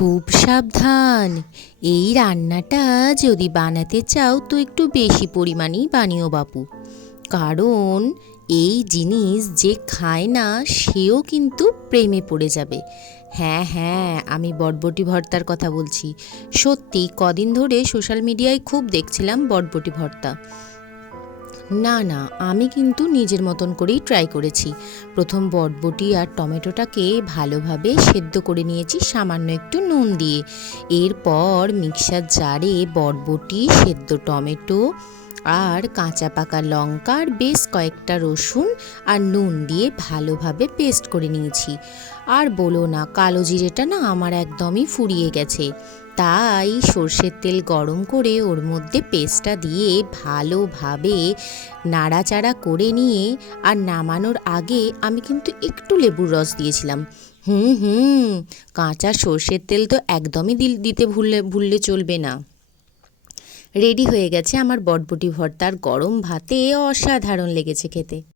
খুব সাবধান। এই রান্নাটা যদি বানাতে চাও তো একটু বেশি পরিমাণেই বানিও বাপু, কারণ এই জিনিস যে খায় না সেও কিন্তু প্রেমে পড়ে যাবে। হ্যাঁ হ্যাঁ, আমি বটবটি ভর্তার কথা বলছি। সত্যি কদিন ধরে সোশ্যাল মিডিয়ায় খুব দেখছিলাম বটবটি ভর্তা। না না, আমি কিন্তু নিজের মতন করেই ট্রাই করেছি। প্রথম বটবটি আর টমেটোটাকে ভালোভাবে সেদ্ধ করে নিয়েছি সামান্য একটু নুন দিয়ে। এরপর মিক্সার জারে বটবটি, সেদ্ধ টমেটো আর কাঁচা পাকা লঙ্কা আর বেশ কয়েকটা রসুন আর নুন দিয়ে ভালোভাবে পেস্ট করে নিয়েছি। আর বলো না, কালো জিরেটা না আমার একদমই ফুরিয়ে গেছে, তাই সর্ষের তেল গরম করে ওর মধ্যে পেস্টটা দিয়ে ভালোভাবে নাড়াচাড়া করে নিয়ে আর নামানোর আগে আমি কিন্তু একটু লেবুর রস দিয়েছিলাম। হুম, কাঁচা সর্ষের তেল তো একদমই দিতে ভুললে চলবে না। রেডি হয়ে গেছে আমার বটবটি ভর্তার, গরম ভাতে অসাধারণ লেগেছে খেতে।